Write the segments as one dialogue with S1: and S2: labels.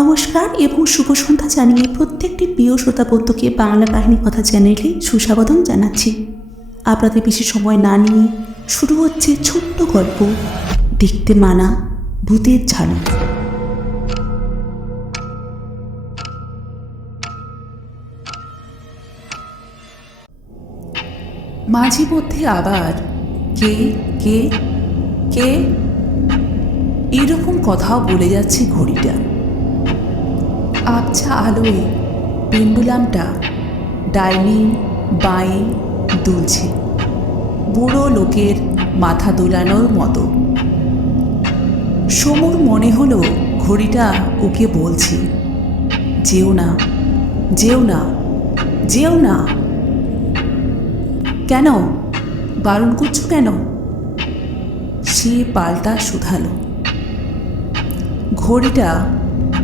S1: নমস্কার এবং শুভ সন্ধ্যা জানিয়ে প্রত্যেকটি প্রিয় শ্রোতা বন্ধুকে বাংলা কাহিনী কথা চ্যানেলে সুস্বাগতম জানাচ্ছি। আপনাদের বেশি সময় না নিয়ে শুরু হচ্ছে ছোট্ট গল্প। দেখতে মানা, ভূতের ঝালক মাঝে মধ্যে আবার কে কে কে, এরকম কথাও বলে যাচ্ছে ঘড়িটা। আবছা আলোয় পেন্ডুলামটা ডাইনিং বাঁয়ে দুলছে। বুড়ো লোকের মাথা দোলানোর মতো। সমুর মনে হলো ঘড়িটা ওকে বলছে, যেও না যেও না যেও না। কেন? বারণ করছ কেন? সে পাল্টা শুধালো। ঘড়িটা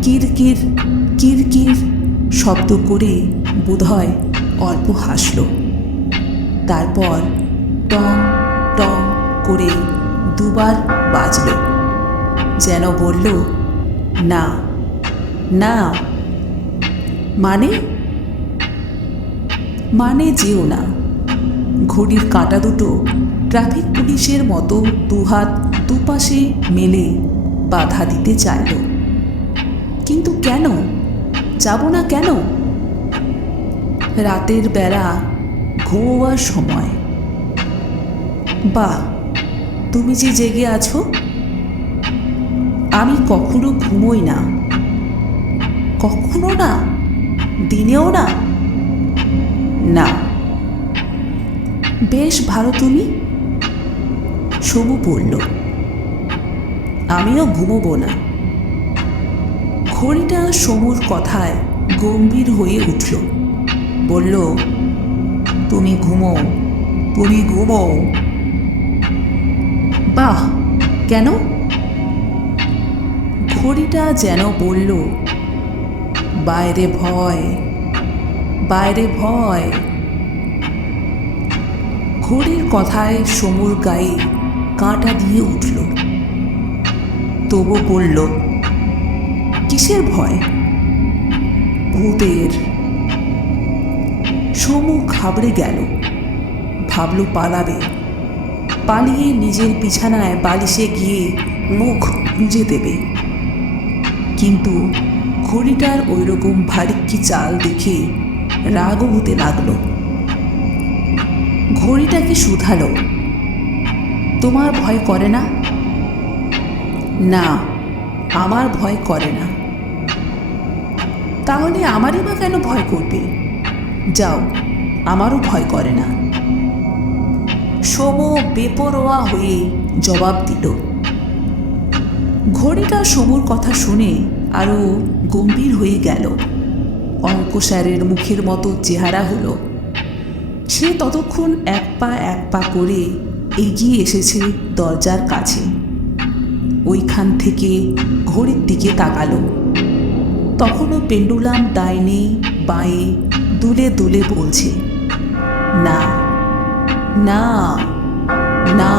S1: কিরকির কিরকির শব্দ করে বোধহয় অল্প হাসল। তারপর টং টং করে দুবার বাজল। যেন বলল, না না। মানে? মানে যেও না। ঘড়ির কাঁটা দুটো ট্রাফিক পুলিশের মতো দুহাত দুপাশে মেলে বাধা দিতে চাইল। কিন্তু কেন? যাব না কেন? রাতের বেলা ঘুমোবার সময়। বাহ তুমি যে জেগে আছো? আমি কখনো ঘুমোই না। কখনো না? দিনেও না? না। বেশ ভালো তুমি। সমু বলল আমিও ঘুমোবো না। ঘড়িটা সমুর কথায় গম্ভীর হয়ে উঠল। বলল, তুমি ঘুমো তুমি ঘুমো। বাহ, কেন? ঘড়িটা যেন বলল, বাইরে ভয় বাইরে ভয়। ঘড়ির কথায় সমুর গায়ে কাঁটা দিয়ে উঠল। তবু বলল কিসের ভয়? ভূতের। সমু ঘাবড়ে গেল। ভাবল পালাবে। পালিয়ে নিজের বিছানায় বালিশে গিয়ে মুখ গুঁজে দেবে। কিন্তু ঘড়িটার ওই রকম ভারিক্কি চাল দেখে রাগও হতে লাগল। ঘড়িটাকে শুধালো। তোমার ভয় করে না? না। আমার ভয় করে না। তাহলে আমারই বা কেন ভয় করবে? যাও, আমারও ভয় করে না। সোমো বেপরোয়া হয়ে জবাব দিল। ঘড়িটা সমুর কথা শুনে আরও গম্ভীর হয়ে গেল। অঙ্ক স্যারের মুখের মতো চেহারা হলো। সে ততক্ষণ এক পা এক পা করে এগিয়ে এসেছে দরজার কাছে। ওইখান থেকে ঘড়ির দিকে তাকালো। তখনও পেন্ডুলাম ডাইনে বাঁয়ে দুলে দুলে বলছে, না না না।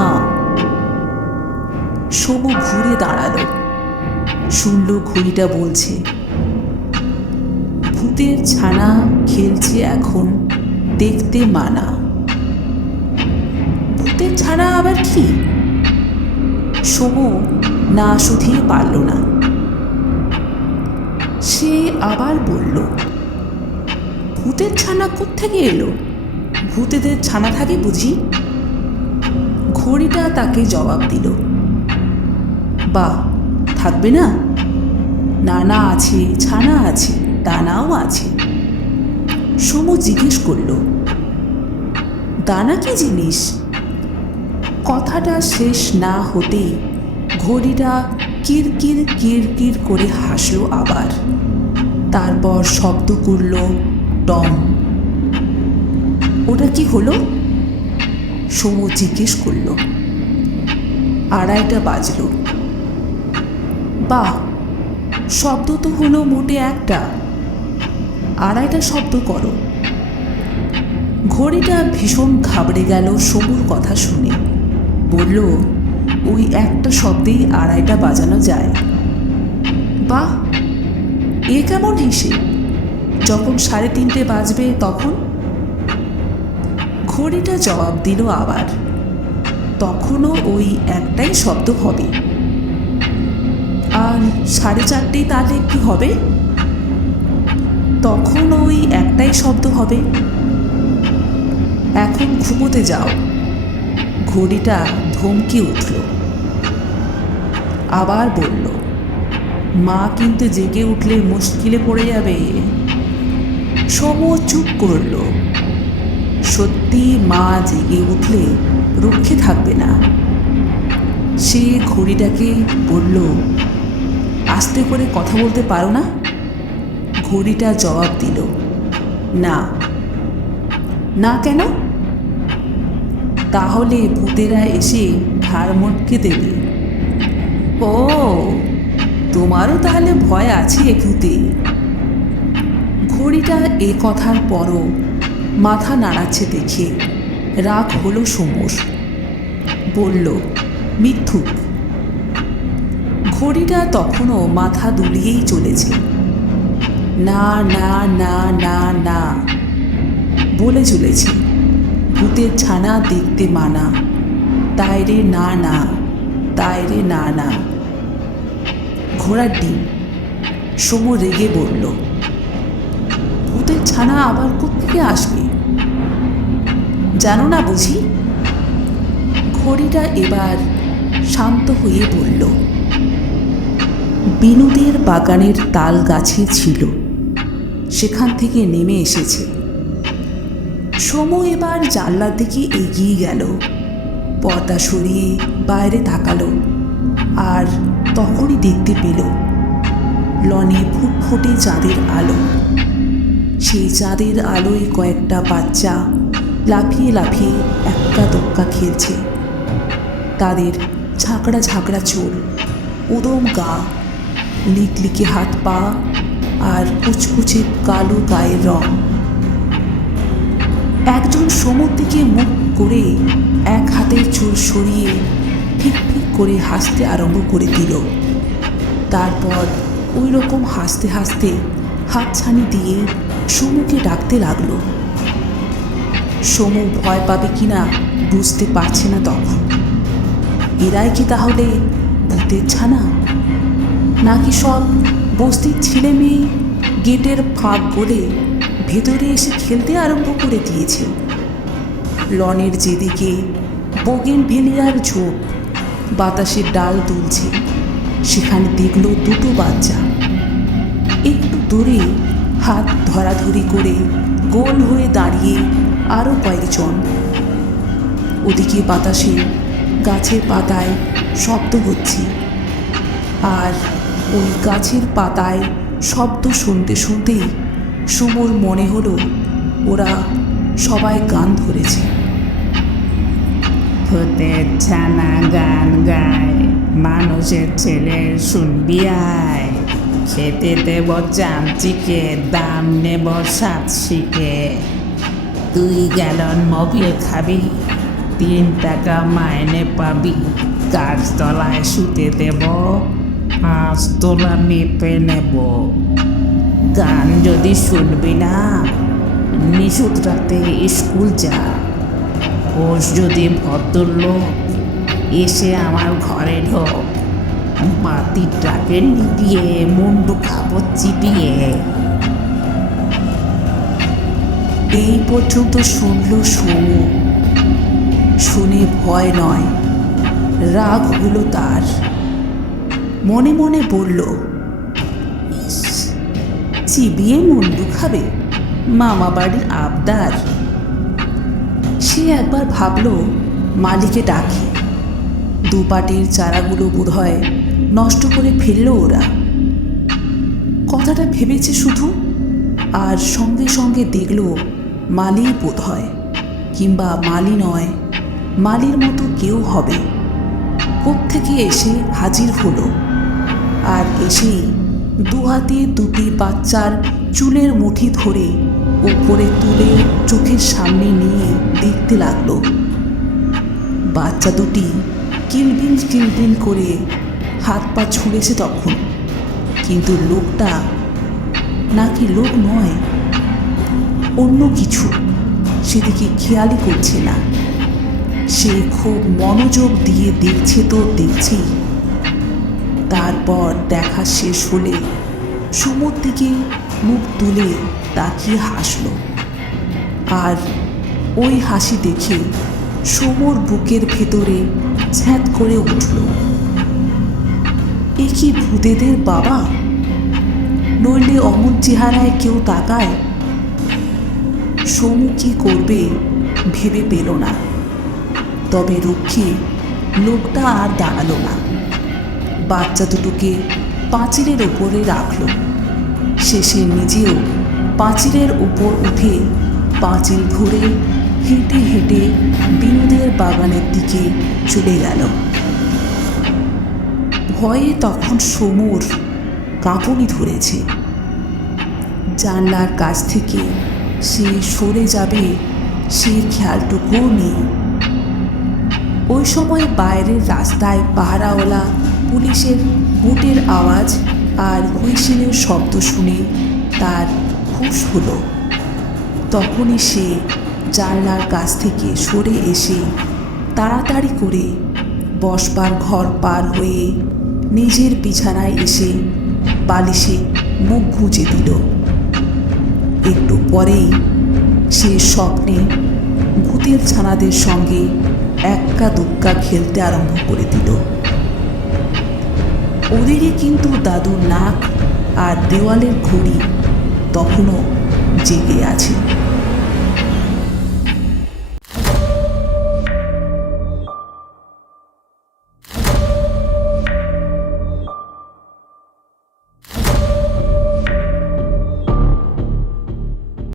S1: সমু ঘুরে দাঁড়াল। শুনল ঘড়িটা বলছে, ভূতের ছানা খেলছে এখন, দেখতে মানা। ভূতের ছানা আবার কি? সমু না শুধিয়ে পারল না। সে আবার বলল, ভূতের ছানা কোত্থেকে এলো? ভূতেদের ছানা থাকে বুঝি? ঘড়িটা তাকে জবাব দিল, বাহ, থাকবে না? নানা আছে, ছানা আছে, দানাও আছে। সমু জিজ্ঞেস করল, দানা কি জিনিস? কথাটা শেষ না হতেই ঘড়িটা কিরকির কিরকির করে হাসলো আবার। তারপর শব্দ করল, টম, ওটা কি হলো? সমু জিজ্ঞেস করল। আড়াইটা বাজল। বাহ, শব্দ তো হলো মোটে একটা। আড়াইটা শব্দ করো। ঘড়িটা ভীষণ ঘাবড়ে গেল সমুর কথা শুনে। বলল, ওই একটা শব্দেই আড়াইটা বাজানো যায়। বাহ! এ কেমন হিসেব? যখন সাড়ে তিনটে বাজবে তখন? ঘড়িটা জবাব দিল আবার, তখনও ওই একটাই শব্দ হবে। আর সাড়ে চারটেই তাহলে কি হবে? তখন ওই একটাই শব্দ হবে। এখন ঘুমোতে যাও। ঘড়িটা ধমকে উঠল। আবার বলল, মা কিন্তু জেগে উঠলে মুশকিলে পড়ে যাবে। সম চুপ করল। সত্যি মা জেগে উঠলে রক্ষে থাকবে না। সে ঘড়িটাকে বলল, আস্তে করে কথা বলতে পারো না? ঘড়িটা জবাব দিল, না। না কেন? তাহলে ভূতেরা এসে ঘাড় মটকে দেবে। ও, তোমারও তাহলে ভয় আছে ভূতে। ঘড়িটা এ কথার পরও মাথা নাড়াচ্ছে দেখে। রাগ হলো সমর। বলল, মিথ্যুক। ঘড়িটা তখনও মাথা দুলিয়েই চলেছে। না না না না না। বলে চলেছে। ভূতের ছানা দেখতে মানা। তাই রে না না, তাই রে না না। ঘোড়ার ডিম, সমু রেগে বলল ভূতের ছানা আবার কোথেকে আসবে? জানো না বুঝি? ঘড়িটা এবার শান্ত হয়ে বলল, বিনুদের বাগানের তাল গাছে ছিল, সেখান থেকে নেমে এসেছে। সমু এবার জানলার দিকে এগিয়ে গেল। পর্দা সরিয়ে বাইরে তাকালো আর তখনই দেখতে পেল লনে ফুটফুটে চাঁদের আলো। সেই চাঁদের আলোয় কয়েকটা বাচ্চা লাফিয়ে লাফিয়ে এক্কা দোক্কা খেলছে। তাদের ঝাঁকড়া ঝাঁকড়া চোর উদম গা, লিকলিকে হাত পা আর কুচকুচে কালো গায়ের রং। একজন সমুর দিকে মুখ করে এক হাতের চুল সরিয়ে ফিক ফিক করে হাসতে আরম্ভ করে দিল। তারপর ওই রকম হাসতে হাসতে হাতছানি দিয়ে সমুকে ডাকতে লাগল। সমু ভয় পাবে কিনা বুঝতে পারছে না তখন। এরাই কি তাহলে ভূতের ছানা? নাকি সব বস্তির ছেলে মেয়ে গেটের ফাঁক বলে ভেতরে এসে খেলতে আরম্ভ করে দিয়েছে। লনের যেদিকে বগেন ভেলিয়ার ঝোপ, বাতাসের ডাল দুলছে। সেখানে দেখল দুটো বাচ্চা। একটু দূরে হাত ধরাধরি করে গোল হয়ে দাঁড়িয়ে আরও কয়েকজন। ওদিকে বাতাসে গাছের পাতায় শব্দ হচ্ছে। আর ওই গাছের পাতায় শব্দ শুনতে শুনতেই সুমোর মনে হলো ওরা সবাই গান ধরেছে।
S2: ছানা গান গায়, মানুষের ছেলে শুনবি আয়। খেতে দেব চামচিকে দাম নেব সাতশিকে দুই গ্যালন মোবিল খাবি, তিন টাকা মাইনে পাবি। গাছতলায় শুতে দেব, পাঁচ তোলা মেপে নেব। গান যদি শুনবি না নিশুত রাতে স্কুল যা। ঘোষ যদি ভদ্রলোক এসে আমার ঘরে ঢোক বাতিটাকে নিবিয়ে মুন্ডু খাব চিপিয়ে।
S1: এই পর্যন্ত শুনল সমু শুনে ভয় নয় রাগ হলো তার। মনে মনে বলল "ইস, চিবিয়ে মুন্ডু খাবে। মামা বাড়ির আবদার। সে একবার ভাবল, মালিকে ডাকে। দুপাটির চারাগুলো বোধহয় নষ্ট করে ফেলল ওরা। কথাটা ভেবেছে শুধু, আর সঙ্গে সঙ্গে দেখল মালি বোধ হয়, কিংবা মালি নয়, মালির মতো কেউ হবে। কোত্থেকে এসে হাজির হলো, আর এসেই দু হাতে দুটি বাচ্চার চুলের মুঠি ধরে উপরে তুলে চোখের সামনে নিয়ে দেখতে লাগল। বাচ্চা দুটি কিলবিল কিলবিল করে হাত পা ছুঁড়েছে তখন। কিন্তু লোকটা নাকি লোক নয়, অন্য কিছু সেদিকে খেয়ালই করছে না। সে খুব মনোযোগ দিয়ে দেখছে তো দেখছেই। তারপর দেখা শেষ হলে সুমোর দিকে মুখ তুলে তাকিয়ে হাসল। আর ওই হাসি দেখে সমর বুকের ভেতরে ছ্যাঁত করে উঠল। এ কি ভূতেদের বাবা? নইলে অমন চেহারায় কেউ তাকায়? সমু কি করবে ভেবে পেল না। তবে রক্ষে লোকটা আর দাঁড়াল না। বাচ্চা দুটোকে পাঁচিলের ওপরে রাখল। শেষে নিজেও পাঁচিলের উপর উঠে পাঁচিল ঘুরে হেঁটে হেঁটে বিনোদের বাগানের দিকে চলে গেল। ভয়ে তখন সমুর কাঁপুনি ধরেছে। জানলার কাছ থেকে সে সরে যাবে সে খেয়ালটুকুও নেই। ওই সময় বাইরের রাস্তায় পাহারাওয়ালা পুলিশের বুটের আওয়াজ আর হুইসেলের শব্দ শুনে তার হুশ হলো। তখনই সে জানলার কাছ থেকে সরে এসে তাড়াতাড়ি করে বসবার ঘর পার হয়ে নিজের বিছানায় এসে বালিশে মুখ গুজে দিল। একটু পরেই সে স্বপ্নে ভূতের ছানাদের সঙ্গে এক্কা দুক্কা খেলতে আরম্ভ করে দিল। ওদিকে কিন্তু দাদুর নাক আর দেওয়ালের ঘড়ি তখনও জেগে আছে।